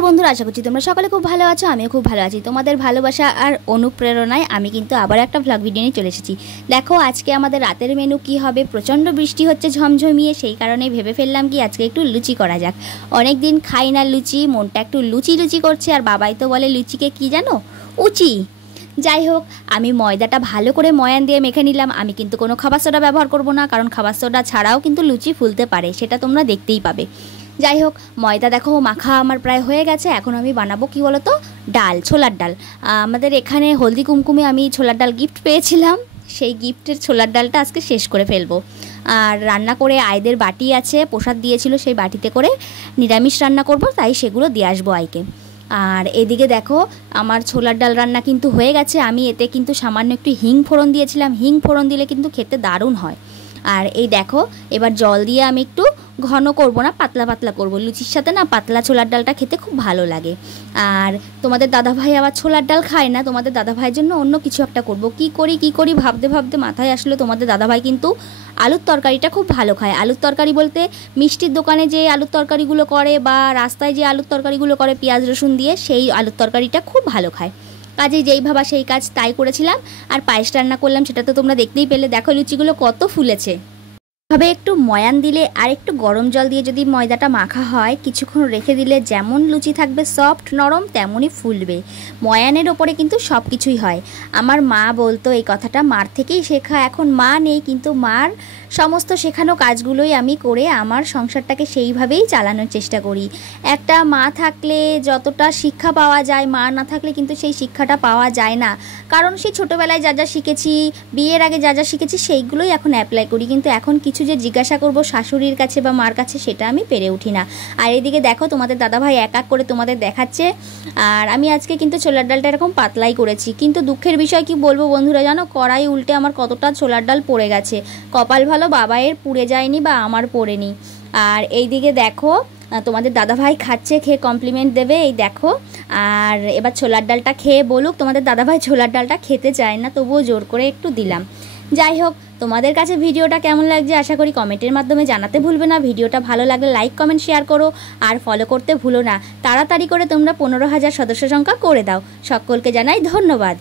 नमस्कार बंधुरा आशा करছি তোমরা সকলে খুব ভালো আছো। আমিও খুব ভালো আছি। তোমাদের ভালোবাসা আর অনুপ্রেরণায় আমি কিন্তু আবার একটা ব্লগ ভিডিও নিয়ে চলে এসেছি। দেখো আজকে আমাদের রাতের মেনু কি হবে। প্রচণ্ড বৃষ্টি হচ্ছে ঝমঝমিয়ে, সেই কারণে ভেবে ফেললাম কি আজকে একটু লুচি করা যাক। অনেক দিন খাই না লুচি, মনটা একটু লুচি লুচি করছে। আর বাবাই তো বলে লুচিকে কি জানো, উচি। যাই হোক, আমি ময়দাটা ভালো করে ময়ান দিয়ে মেখে নিলাম। আমি কিন্তু কোনো খাবার সোডা ব্যবহার করব না, কারণ খাবার সোডা ছাড়াও কিন্তু লুচি ফুলতে পারে, সেটা তোমরা দেখতেই পাবে। যাই হোক, ময়দা দেখো মাখা আমার প্রায় হয়ে গেছে। এখন আমি বানাবো কি বলো তো, ডাল, ছোলার ডাল। আমাদের এখানে হলদি কুমকুমে আমি ছোলার ডাল গিফট পেয়েছিলাম, সেই গিফটের ছোলার ডালটা আজকে শেষ করে ফেলবো। আর রান্না করে আইদের বাটি আছে, প্রসাদ দিয়েছিল, সেই বাটিতে করে নিরামিষ রান্না করব, তাই সেগুলো দিয়ে আসবো আইকে। আর এদিকে দেখো আমার ছোলার ডাল রান্না কিন্তু হয়ে গেছে। আমি এতে কিন্তু সামান্য একটু হিং ফোড়ন দিয়েছিলাম। হিং ফোড়ন দিলে কিন্তু খেতে দারুণ হয়। আর এই দেখো এবার জল দিয়ে আমি একটু ঘন করব না, পাতলা পাতলা করব। লুচির সাথে না পাতলা ছোলার ডালটা খেতে খুব ভালো লাগে। আর তোমাদের দাদাভাই আবার ছোলার ডাল খায় না, তোমাদের দাদাভাইয়ের জন্য অন্য কিছু একটা করব। কি করি ভাবতে ভাবতে মাথায় আসলো তোমাদের দাদাভাই কিন্তু আলুর তরকারিটা খুব ভালো খায়। আলুর তরকারি বলতে মিষ্টির দোকানে যে আলুর তরকারিগুলো করে বা রাস্তায় যে আলুর তরকারিগুলো করে পেঁয়াজ রসুন দিয়ে, সেই আলুর তরকারিটা খুব ভালো খায়। কাজেই যেই ভাবা সেই কাজ তাই করেছিলাম। আর পায়েস রান্না করলাম, সেটা তো তোমরা দেখতেই পেলে। দেখো লুচিগুলো কত ফুলেছে। ভাবে একটু ময়ান দিলে আর একটু গরম জল দিয়ে যদি ময়দাটা মাখা হয়, কিছুক্ষণ রেখে দিলে যেমন লুচি থাকবে সফট নরম, তেমনই ফুলবে। ময়ানের ওপরে কিন্তু সব কিছুই হয়। আমার মা বলতো এই কথাটা, মার থেকেই শেখা। এখন মা নেই, কিন্তু মার সমস্ত শেখানো কাজগুলোই আমি করে আমার সংসারটাকে সেইভাবেই চালানোর চেষ্টা করি। একটা মা থাকলে যতটা শিক্ষা পাওয়া যায়, মা না থাকলে কিন্তু সেই শিক্ষাটা পাওয়া যায় না। কারণ সেই ছোটোবেলায় যা যা শিখেছি, বিয়ের আগে যা যা শিখেছি, সেইগুলোই এখন অ্যাপ্লাই করি। কিন্তু এখন কিছু যে জিজ্ঞাসা করব শাশুড়ির কাছে বা মার কাছে, সেটা আমি পেরে উঠি না। আর এদিকে দেখো তোমাদের দাদাভাই এক এক করে তোমাদের দেখাচ্ছে। আর আমি আজকে কিন্তু ছোলার ডালটা এরকম পাতলাই করেছি। কিন্তু দুঃখের বিষয় কি বলবো বন্ধুরা, জানো কড়াই উল্টে আমার কতটা ছোলার ডাল পড়ে গেছে। কপাল ভালো বাবাইয়ের পুড়ে যায়নি বা আমার পড়েনি। আর এইদিকে দেখো তোমাদের দাদাভাই খাচ্ছে, খেয়ে কমপ্লিমেন্ট দেবে, এই দেখো। আর এবার ছোলার ডালটা খেয়ে বলুক। তোমাদের দাদাভাই ছোলার ডালটা খেতে চায় না, তবুও জোর করে একটু দিলাম। যাই হোক, তোমাদের কাছে ভিডিওটা কেমন লাগছে আশা করি কমেন্টের মাধ্যমে জানাতে ভুলবে না। ভিডিওটা ভালো লাগলে লাইক কমেন্ট শেয়ার করো, আর ফলো করতে ভুলো না। তাড়াতাড়ি করে তোমরা 15,000 সদস্য সংখ্যা করে দাও। সকলকে জানাই ধন্যবাদ।